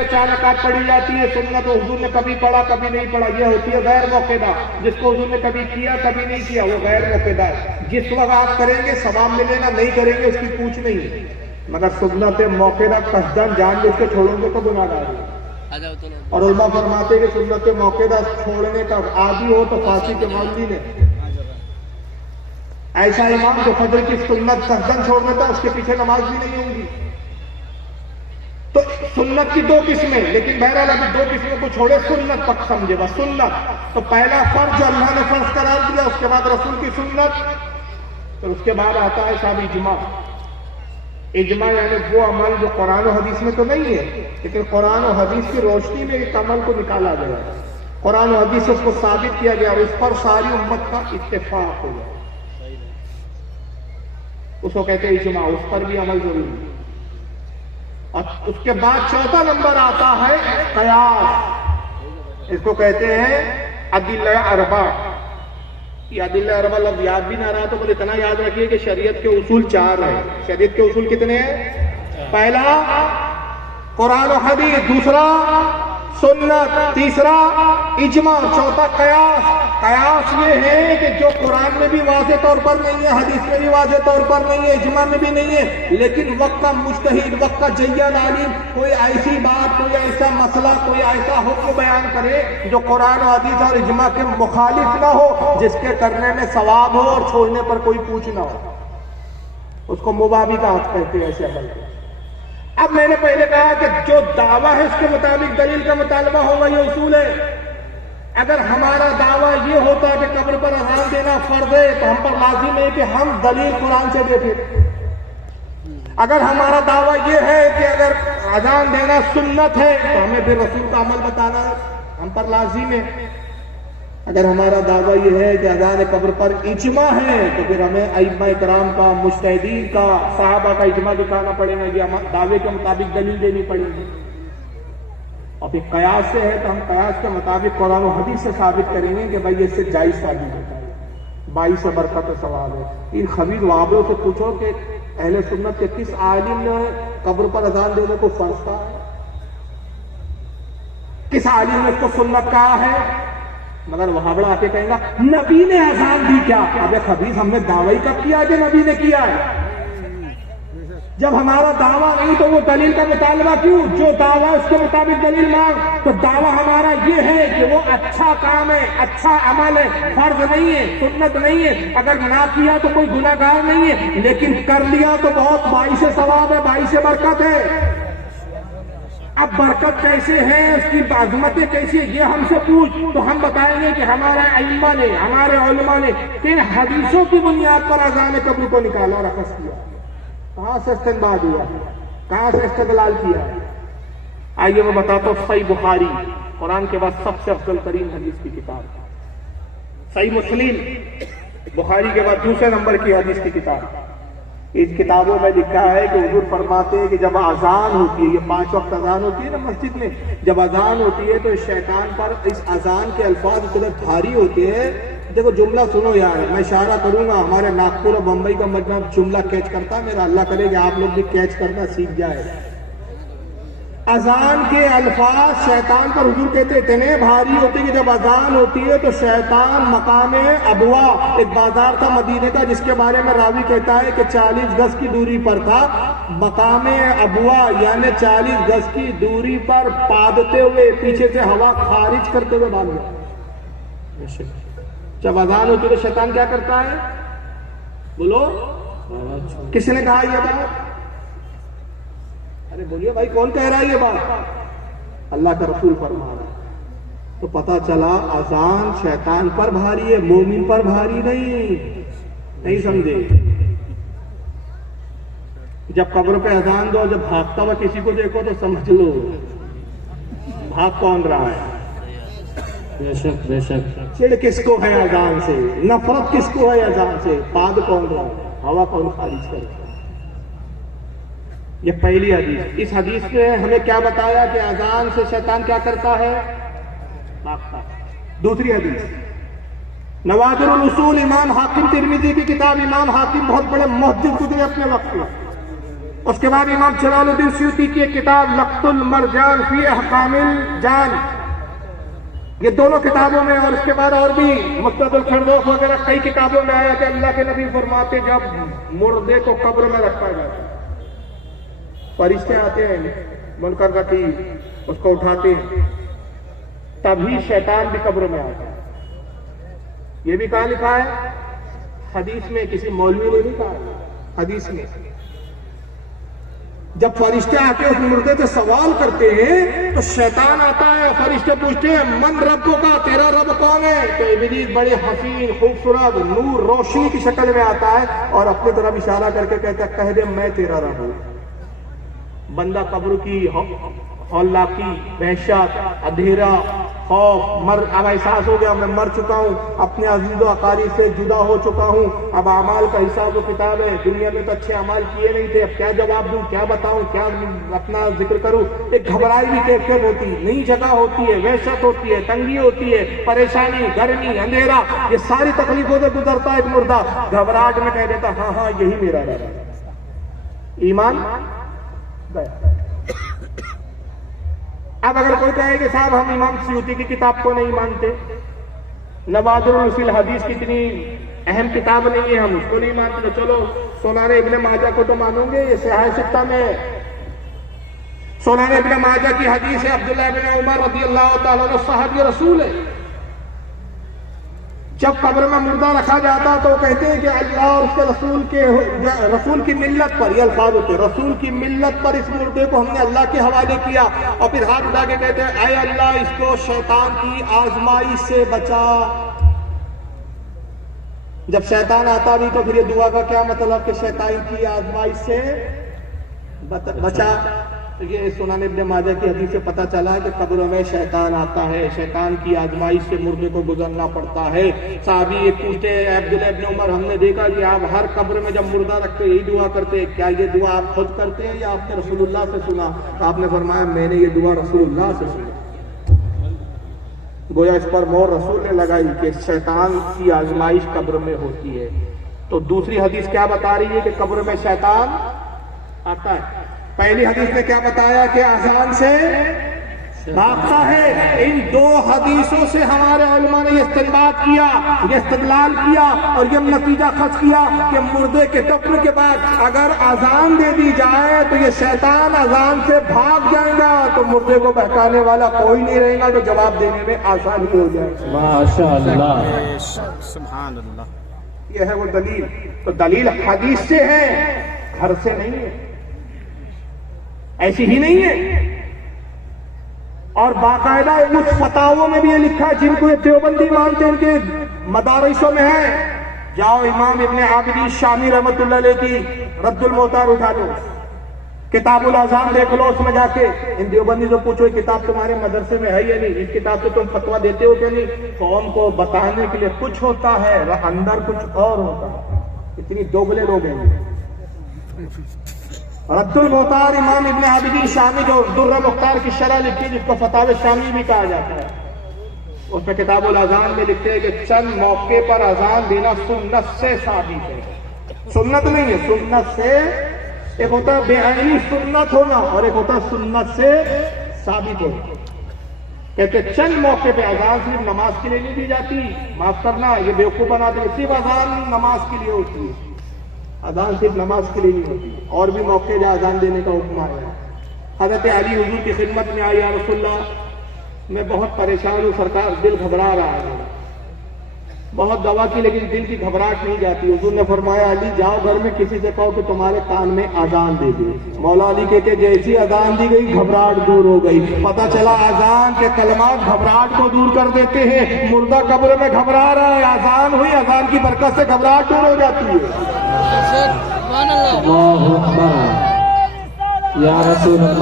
اچانک پڑھی جاتی ہے سنت، حضور نے کبھی پڑھا کبھی نہیں پڑھا، یہ ہوتی ہے غیر موقعہ. جس کو حضور نے کبھی کیا کبھی نہیں کیا وہ غیر موقعہ ہے. جس وقت آپ کریں گے ثواب ملے گا، نہیں کریں گے اس کی پوچھ نہیں. مگر سنت موقعہ قصدن جان بوجھ کے چھوڑیں گے تو گناہ گار ہے. اور علماء فرماتے ہیں کہ سنت موقعہ چھوڑنے کا عادی ہو تو فارسی کے مولوی نے ایسا امام جو فجر کی سنت قصدن چھوڑ دیتا اس کے پیچھے نماز بھی نہیں ہوں گی. تو سنت کی دو قسمیں، لیکن بہرحال ابھی دو قسموں کو چھوڑے سنت تک سمجھے بس. سنت تو پہلا فرض جو اللہ نے فرض قرار دیا، اس کے بعد رسول کی سنت، پھر اس کے بعد آتا ہے صاحب اجماع. اجماع یعنی وہ عمل جو قرآن و حدیث میں تو نہیں ہے لیکن قرآن و حدیث کی روشنی میں ایک عمل کو نکالا گیا، قرآن و حدیث سے اس کو ثابت کیا گیا اور اس پر ساری امت کا اتفاق ہو گیا، اس کو کہتے ہیں اجماع. اس پر بھی عمل ضروری ہے. اور اس کے بعد چوتھا نمبر آتا ہے قیاس. اس کو کہتے ہیں ادلہ اربع. یہ ادلہ اربع لفظ یاد بھی نہ رہا تو بس اتنا یاد رکھیے کہ شریعت کے اصول 4 ہیں. شریعت کے اصول کتنے ہیں؟ پہلا قرآن و حدیث، دوسرا سنت، تیسرا اجماع، چوتھا قیاس. قیاس یہ ہے کہ جو قرآن میں بھی واضح طور پر نہیں ہے، حدیث میں بھی واضح طور پر نہیں ہے، اجماع میں بھی نہیں ہے، لیکن وقت کا مجتہد، وقت کا جید عالم کوئی ایسی بات، کوئی ایسا مسئلہ، کوئی ایسا حکم بیان کرے جو قرآن و حدیث اور اجماع کے مخالف نہ ہو، جس کے کرنے میں ثواب ہو اور چھوڑنے پر کوئی پوچھ نہ ہو، اس کو مبابقات کہتے ہیں ایسے عمل کو. اب میں نے پہلے کہا کہ جو دعویٰ ہے اس کے مطابق دلیل کا مطالبہ ہوگا، یہ اصول ہے. اگر ہمارا دعویٰ یہ ہوتا ہے کہ قبر پر اذان دینا فرض ہے تو ہم پر لازم ہے کہ ہم دلیل قرآن سے دیتے. اگر ہمارا دعویٰ یہ ہے کہ اگر اذان دینا سنت ہے تو ہمیں پھر رسول کا عمل بتانا ہم پر لازم ہے. اگر ہمارا دعویٰ یہ ہے کہ اذان قبر پر اجماع ہے تو پھر ہمیں ائمہ کرام کا، مجتہدین کا، صحابہ کا اجماع دکھانا پڑے گا، یہ دعوے کے مطابق دلیل دینی پڑے گی. اور پھر قیاس سے ہے تو ہم قیاس کے مطابق قرآن و حدیث سے ثابت کریں گے کہ بھائی اس سے جائز ثابت ہوتا ہے، باعث برکت و ثواب ہے. ان خبیث وہابیوں سے پوچھو کہ اہل سنت کے کس عالم نے قبر پر اذان دینے کو فرض کہا ہے؟ کس عالم نے اس کو سنت کہا ہے؟ مگر وہابڑا آ کے کہیں گا نبی نے اذان دی کیا؟ ابے خبیث، ہم نے دعویٰ ہی کب کیا کہ نبی نے کیا ہے؟ جب ہمارا دعویٰ نہیں تو وہ دلیل کا مطالبہ کیوں؟ جو دعویٰ اس کے مطابق دلیل مانگ. تو دعویٰ ہمارا یہ ہے کہ وہ اچھا کام ہے، اچھا عمل ہے، فرض نہیں ہے، سنت نہیں ہے، اگر نہ کیا تو کوئی گناہ گار نہیں ہے، لیکن کر لیا تو بہت باعث ثواب ہے، باعث برکت ہے. اب برکت کیسے ہے، اس کی عظمتیں کیسی ہے، یہ ہم سے پوچھ تو ہم بتائیں گے کہ ہمارے ائمہ نے، ہمارے علماء نے ان حدیثوں کی بنیاد پر اذان قبر کو نکالا اور اخذ کیا. کہاں سے استنباط ہوا، کہاں سے استدلال کیا؟ آئیے میں بتاتا ہوں. صحیح بخاری قرآن کے بعد سب سے افضل ترین حدیث کی کتاب. صحیح مسلم بخاری کے بعد دوسرے نمبر کی حدیث کی کتاب. اس کتابوں میں لکھا ہے کہ حضور فرماتے ہیں کہ جب اذان ہوتی ہے، یہ 5 وقت اذان ہوتی ہے نا مسجد میں، جب اذان ہوتی ہے تو شیطان پر اس اذان کے الفاظ اتنے بھاری ہوتے ہیں. دیکھو جملہ سنو یار، میں اشارہ کروں گا، ہمارے ناگپور اور بمبئی کا مجمع جملہ کیچ کرتا ہے، میرا اللہ کرے کہ آپ لوگ بھی کیچ کرنا سیکھ جائے. اذان کے الفاظ شیطان پر حضور کہتے اتنے بھاری ہوتے کہ جب اذان ہوتی ہے تو شیطان مقام ابوا، ایک بازار تھا مدینے کا جس کے بارے میں راوی کہتا ہے کہ 40 گز کی دوری پر تھا. مقام ابوا یعنی 40 گز کی دوری پر پادتے ہوئے، پیچھے سے ہوا خارج کرتے ہوئے بھاگ گیا. جب اذان ہوتی ہے تو شیطان کیا کرتا ہے؟ بولو، کس نے کہا یہ بات؟ ارے بولیے بھائی، کون کہہ رہا ہے یہ بات؟ اللہ کا رسول فرما رہا ہے. تو پتا چلا اذان شیطان پر بھاری ہے، مومن پر بھاری نہیں سمجھے. جب قبر پہ اذان دو، جب بھاگتا ہوا کسی کو دیکھو تو سمجھ لو بھاگ کون رہا ہے. بے شک بے شک. چڑ کس کو ہے اذان سے، نفرت کس کو ہے اذان سے، پاد کون رہا ہے، ہوا کون خارج کرتا ہے. یہ پہلی حدیث. اس حدیث میں ہمیں کیا بتایا کہ اذان سے شیطان کیا کرتا ہے؟ بھاگتا. دوسری حدیث نوادر الاصول امام حاکم ترمذی کی کتاب. امام حاکم بہت بڑے محدث گزرے اپنے وقت میں. اس کے بعد امام جلال الدین سیوطی کی ایک کتاب لقط المرجان فی احکام الجان، یہ دونوں کتابوں میں، اور اس کے بعد اور بھی مقصد الفردوس وغیرہ کئی کتابوں میں آیا کہ اللہ کے نبی فرماتے جب مردے کو قبر میں رکھا جاتا ہے، فرشتے آتے ہیں منکر نکیر اس کو اٹھاتے ہیں، تبھی شیطان بھی قبر میں آتا ہے۔ یہ بھی کہاں لکھا ہے؟ حدیث میں، کسی مولوی نے نہیں کہا، حدیث میں۔ جب فرشتے آتے اس مردے سے سوال کرتے ہیں تو شیطان آتا ہے، فرشتے پوچھتے ہیں من رب کا، تیرا رب کون ہے؟ تو ابلیس بڑے حسین خوبصورت نور روشنی کی شکل میں آتا ہے اور اپنے طرف اشارہ کر کے کہتا ہے کہہ دے میں تیرا رب ہوں۔ بندہ قبر کی ہولناکی، وحشت، اندھیرا، خوف، اب احساس ہو گیا میں مر چکا ہوں، اپنے عزیز و اقارب سے جدا ہو چکا ہوں، اب اعمال کا حساب و کتاب ہے، دنیا میں تو اچھے اعمال کیے نہیں تھے، اب کیا جواب دوں، کیا بتاؤں، کیا اپنا ذکر کروں، ایک گھبرائی بھی کیفیت ہوتی، نئی جگہ ہوتی ہے، وحشت ہوتی ہے، تنگی ہوتی ہے، پریشانی، گرمی، اندھیرا، یہ ساری تکلیفوں سے گزرتا ہے ایک مردہ، گھبراہٹ میں کہہ دیتا ہاں ہاں یہی میرا رب ہے، ایمان گیا۔ اب اگر کوئی کہے کہ صاحب ہم امام سیوطی کی کتاب کو نہیں مانتے، نوادر فی الحدیث کی اتنی اہم کتاب نہیں ہے، ہم اس کو نہیں مانتے، تو چلو سنن ابن ماجہ کو تو مانو گے، یہ صحیح ستہ میں ہے۔ سنن ابن ماجہ کی حدیث ہے، عبداللہ بن عمر رضی اللہ تعالیٰ عنہ صحابی رسول ہے، جب قبر میں مردہ رکھا جاتا تو وہ کہتے ہیں کہ اللہ اور اس کے رسول کی ملت پر، یہ الفاظ ہوتے ہیں، رسول کی ملت پر اس مردے کو ہم نے اللہ کے حوالے کیا، اور پھر ہاتھ اٹھا کے کہتے ہیں اے اللہ اس کو شیطان کی آزمائش سے بچا۔ جب شیطان آتا بھی تو پھر یہ دعا کا کیا مطلب کہ شیطان کی آزمائش سے بچا۔ تو یہ سنن ابن ماجہ کی حدیث سے پتہ چلا ہے کہ قبر میں شیطان آتا ہے، شیطان کی آزمائش سے مردے کو گزرنا پڑتا ہے۔ صحابی یہ پوچھتے ہیں عبداللہ ابن عمر ہم نے دیکھا کہ آپ ہر قبر میں جب مردہ رکھتے یہی دعا کرتے ہیں، کیا یہ دعا آپ خود کرتے ہیں یا آپ نے رسول اللہ سے سنا؟ آپ نے فرمایا میں نے یہ دعا رسول اللہ سے سنا۔ گویا اس پر مہر رسول نے لگائی کہ شیطان کی آزمائش قبر میں ہوتی ہے۔ تو دوسری حدیث کیا بتا رہی ہے کہ قبر میں شیطان آتا ہے؟ پہلی حدیث نے کیا بتایا کہ اذان سے بھاگتا ہے۔ ان دو حدیثوں سے ہمارے علماء نے یہ استنباط کیا، یہ استدلال کیا اور یہ نتیجہ خاص کیا کہ مردے کے دفن کے بعد اگر اذان دے دی جائے تو یہ شیطان اذان سے بھاگ جائے گا، تو مردے کو بہکانے والا کوئی نہیں رہے گا، تو جواب دینے میں آسانی ہو جائے گا۔ ماشاءاللہ، سبحان اللہ۔ یہ ہے وہ دلیل۔ تو دلیل حدیث سے ہے، گھر سے نہیں ہے، ایسی ہی نہیں ہے۔ اور باقاعدہ اس فتاووں میں بھی یہ لکھا ہے جن کو یہ دیوبندی مانتے ہیں، ان کے مدارسوں میں ہے، جاؤ امام ابن عابدین شامی رحمۃ اللہ علیہ کی رد المحتار اٹھا لو، کتاب الاذان دیکھ لو، اس میں جا کے ان دیوبندی سے پوچھو یہ کتاب تمہارے مدرسے میں ہے یا نہیں، اس کتاب سے تم فتویٰ دیتے ہو کہ نہیں؟ قوم کو بتانے کے لیے کچھ ہوتا ہے، اندر کچھ اور ہوتا ہے۔ اتنی دوگلے لوگ ہیں۔ رد المحتار امام ابن عابدین شامی جو در مختار کی شرح لکھی جس کو فتاوی شامی بھی کہا جاتا ہے، اس میں کتاب الاذان میں لکھتے ہیں کہ چند موقع پر اذان دینا سنت سے ثابت ہے۔ سنت نہیں ہے، سنت سے، ایک ہوتا ہے بے عینی سنت ہونا اور ایک ہوتا ہے سنت سے ثابت ہونا۔ کہتے چند موقع پہ اذان صرف نماز کے لیے نہیں دی جاتی، معاف کرنا یہ بیوقوف بنا دے، صرف اذان نماز کے لیے ہوتی ہے، اذان صرف نماز کے لیے نہیں ہوتی، اور بھی موقع جہاں اذان دینے کا حکم آیا ہے۔ حضرت علی حضور کی خدمت میں آئی، یا رسول اللہ میں بہت پریشان ہوں سرکار، دل گھبرا رہا ہے، بہت دوا کی لیکن دل کی گھبراہٹ نہیں جاتی۔ حضور نے فرمایا علی جاؤ گھر میں کسی سے کہو کہ تمہارے کان میں اذان دے دے۔ مولا علی کہ جیسی اذان دی گئی گھبراہٹ دور ہو گئی۔ پتہ چلا اذان کے کلمات گھبراہٹ کو دور کر دیتے ہیں۔ مردہ قبر میں گھبرا رہا ہے، اذان ہوئی، اذان کی برکت سے گھبراہٹ دور ہو جاتی ہے۔ اللہ اکبر یا رسول اللہ۔